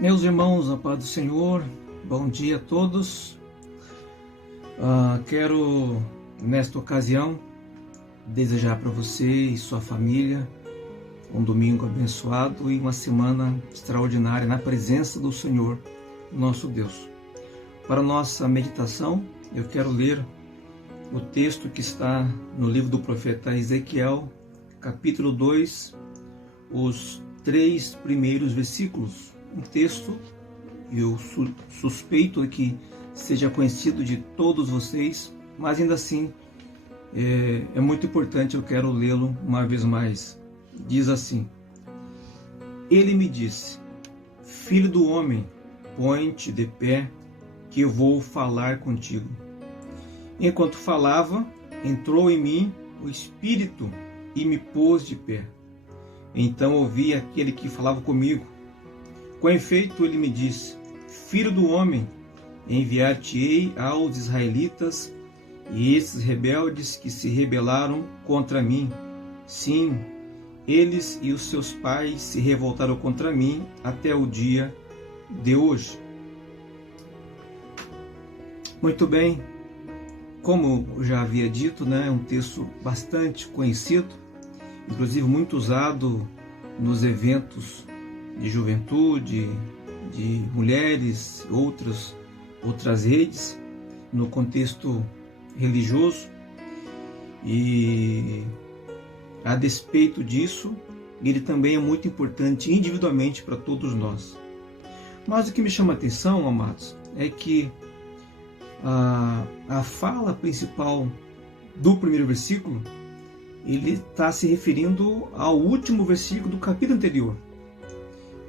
Meus irmãos, a paz do Senhor, bom dia a todos. Quero, nesta ocasião, desejar para você e sua família um domingo abençoado e uma semana extraordinária na presença do Senhor, nosso Deus. Para nossa meditação, eu quero ler o texto que está no livro do profeta Ezequiel, capítulo 2, os 3 primeiros versículos. Um texto, eu suspeito que seja conhecido de todos vocês, mas ainda assim é muito importante, eu quero lê-lo uma vez mais. Diz assim: Ele me disse, filho do homem, põe-te de pé, que eu vou falar contigo. Enquanto falava, entrou em mim o Espírito e me pôs de pé. Então ouvi aquele que falava comigo. Com efeito, ele me disse, filho do homem, enviar-te-ei aos israelitas e esses rebeldes que se rebelaram contra mim. Sim, eles e os seus pais se revoltaram contra mim até o dia de hoje. Muito bem, como eu já havia dito, é um texto bastante conhecido, inclusive muito usado nos eventos de juventude, de mulheres, outras redes, no contexto religioso. E a despeito disso, ele também é muito importante individualmente para todos nós. Mas o que me chama a atenção, amados, é que a fala principal do primeiro versículo, ele está se referindo ao último versículo do capítulo anterior.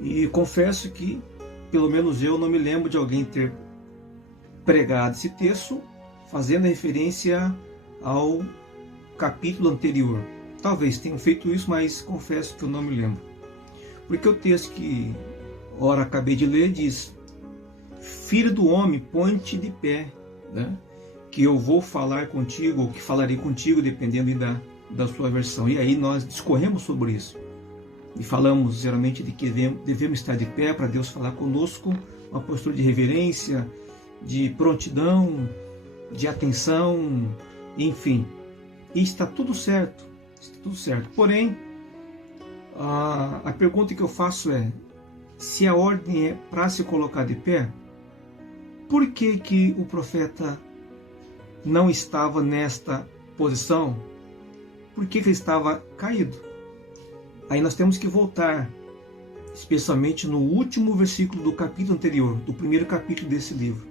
E confesso que, pelo menos eu, não me lembro de alguém ter pregado esse texto fazendo referência ao capítulo anterior. Talvez tenham feito isso, mas confesso que eu não me lembro. Porque o texto que ora acabei de ler diz: Filho do homem, põe-te de pé, que eu vou falar contigo, ou que falarei contigo, dependendo da sua versão. E aí nós discorremos sobre isso. E falamos geralmente de que devemos estar de pé para Deus falar conosco, uma postura de reverência, de prontidão, de atenção, enfim. E está tudo certo, Porém, a pergunta que eu faço é, se a ordem é para se colocar de pé, por que o profeta não estava nesta posição? Por que ele estava caído? Aí nós temos que voltar, especialmente no último versículo do capítulo anterior, do primeiro capítulo desse livro,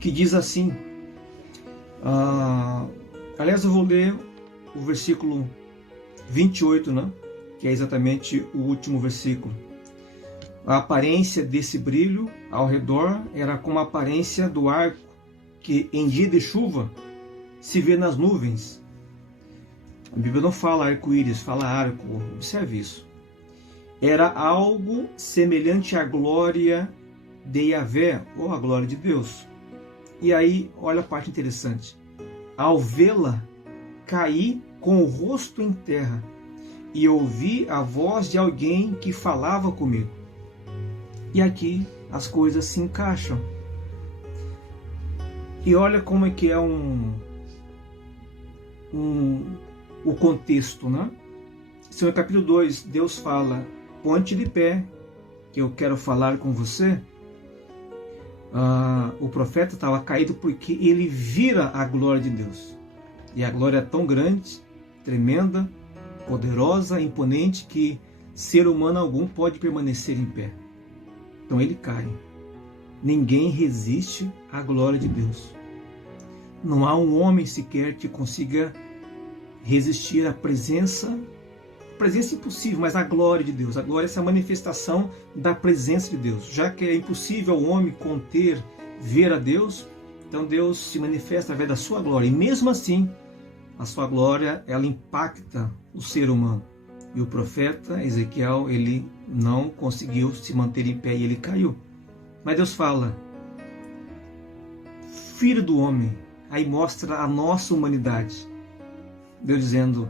que diz assim, aliás, eu vou ler o versículo 28, que é exatamente o último versículo. A aparência desse brilho ao redor era como a aparência do arco que em dia de chuva se vê nas nuvens. A Bíblia não fala arco-íris, fala arco, observe isso. Era algo semelhante à glória de Yahvé, ou à glória de Deus. E aí, olha a parte interessante. Ao vê-la, caí com o rosto em terra e ouvi a voz de alguém que falava comigo. E aqui as coisas se encaixam. E olha como é que é o contexto, Se no capítulo 2 Deus fala, põe-te de pé, que eu quero falar com você, o profeta estava caído porque ele vira a glória de Deus. E a glória é tão grande, tremenda, poderosa, imponente, que ser humano algum pode permanecer em pé. Então ele cai. Ninguém resiste à glória de Deus. Não há um homem sequer que consiga resistir à presença impossível, mas à glória de Deus. A glória é essa manifestação da presença de Deus. Já que é impossível ao homem conter, ver a Deus, então Deus se manifesta através da sua glória. E mesmo assim, a sua glória, ela impacta o ser humano. E o profeta Ezequiel, ele não conseguiu se manter em pé e ele caiu. Mas Deus fala, filho do homem, aí mostra a nossa humanidade. Deus dizendo,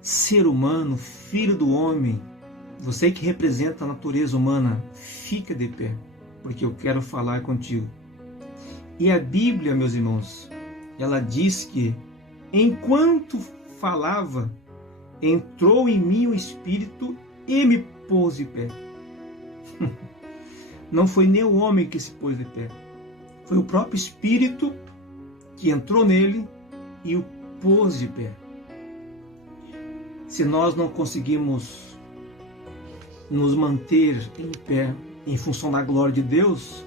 ser humano, filho do homem, você que representa a natureza humana, fica de pé, porque eu quero falar contigo. E a Bíblia, meus irmãos, ela diz que, enquanto falava, entrou em mim o Espírito e me pôs de pé. Não foi nem o homem que se pôs de pé, foi o próprio Espírito que entrou nele e o pôs de pé. Se nós não conseguimos nos manter em pé em função da glória de Deus,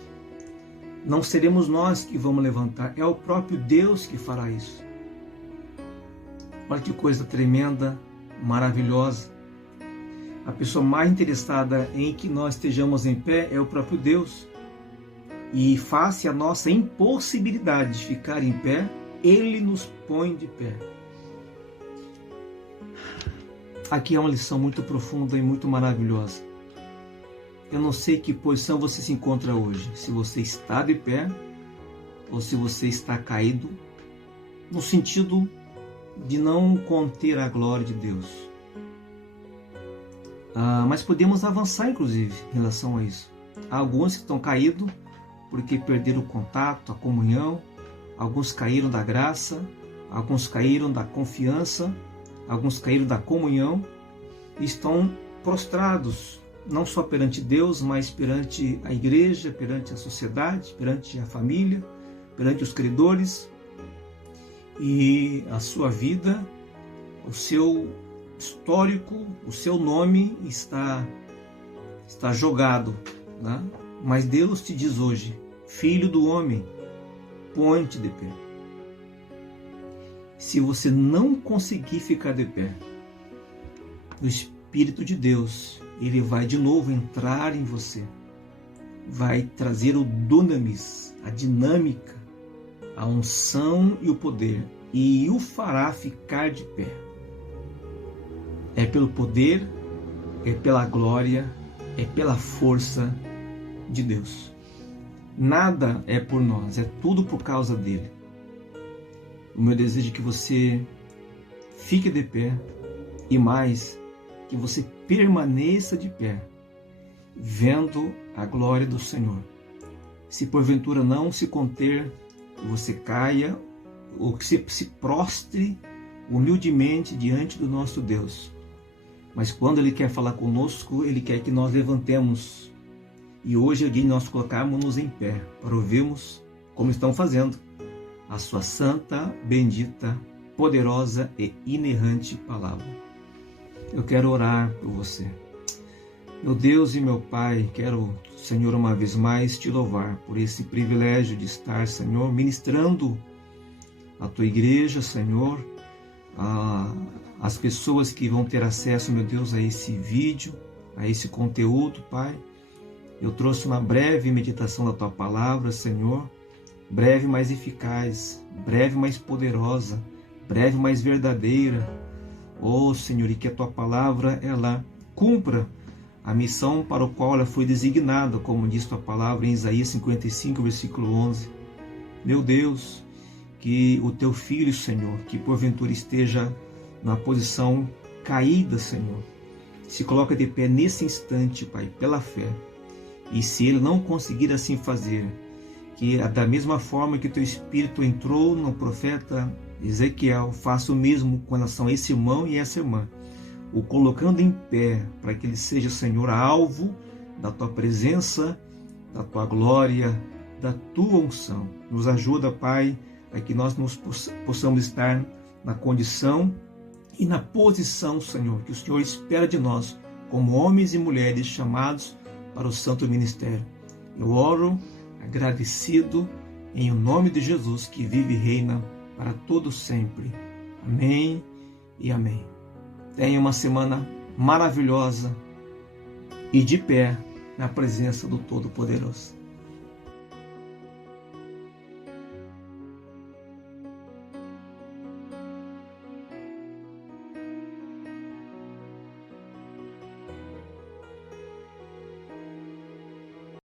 não seremos nós que vamos levantar, é o próprio Deus que fará isso. Olha que coisa tremenda, maravilhosa. A pessoa mais interessada em que nós estejamos em pé é o próprio Deus. E face à nossa impossibilidade de ficar em pé, Ele nos põe de pé. Aqui é uma lição muito profunda e muito maravilhosa. Eu não sei que posição você se encontra hoje, se você está de pé ou se você está caído, no sentido de não conter a glória de Deus. Mas podemos avançar, inclusive, em relação a isso. Há alguns que estão caídos porque perderam o contato, a comunhão. Alguns caíram da graça, alguns caíram da confiança, alguns caíram da comunhão e estão prostrados, não só perante Deus, mas perante a igreja, perante a sociedade, perante a família, perante os credores. E a sua vida, o seu histórico, o seu nome está jogado, né? Mas Deus te diz hoje: filho do homem, põe-te de pé. Se você não conseguir ficar de pé, o Espírito de Deus, ele vai de novo entrar em você, vai trazer o dunamis, a dinâmica, a unção e o poder, e o fará ficar de pé. É pelo poder, é pela glória, é pela força de Deus. Nada é por nós, é tudo por causa dele. O meu desejo é que você fique de pé e mais, que você permaneça de pé, vendo a glória do Senhor. Se porventura não se conter, você caia ou que se prostre humildemente diante do nosso Deus. Mas quando Ele quer falar conosco, Ele quer que nós levantemos. E hoje é dia de nós colocarmos-nos em pé para ouvirmos, como estão fazendo, a sua santa, bendita, poderosa e inerrante palavra. Eu quero orar por você. Meu Deus e meu Pai, quero, Senhor, uma vez mais te louvar por esse privilégio de estar, Senhor, ministrando a tua igreja, Senhor, as pessoas que vão ter acesso, meu Deus, a esse vídeo, a esse conteúdo, Pai. Eu trouxe uma breve meditação da tua palavra, Senhor, breve, mais eficaz, breve, mais poderosa, breve, mais verdadeira. Oh, Senhor, e que a tua palavra, ela cumpra a missão para o qual ela foi designada, como diz tua palavra em Isaías 55, versículo 11. Meu Deus, que o teu filho, Senhor, que porventura esteja na posição caída, Senhor, se coloca de pé nesse instante, Pai, pela fé. E se ele não conseguir assim fazer, que da mesma forma que o teu Espírito entrou no profeta Ezequiel, faça o mesmo com relação a esse irmão e essa irmã, o colocando em pé, para que ele seja, Senhor, alvo da tua presença, da tua glória, da tua unção. Nos ajuda, Pai, para que nós possamos estar na condição e na posição, Senhor, que o Senhor espera de nós, como homens e mulheres chamados para o santo ministério. Eu oro agradecido em o nome de Jesus, que vive e reina para todo sempre. Amém e amém. Tenha uma semana maravilhosa e de pé na presença do Todo-Poderoso.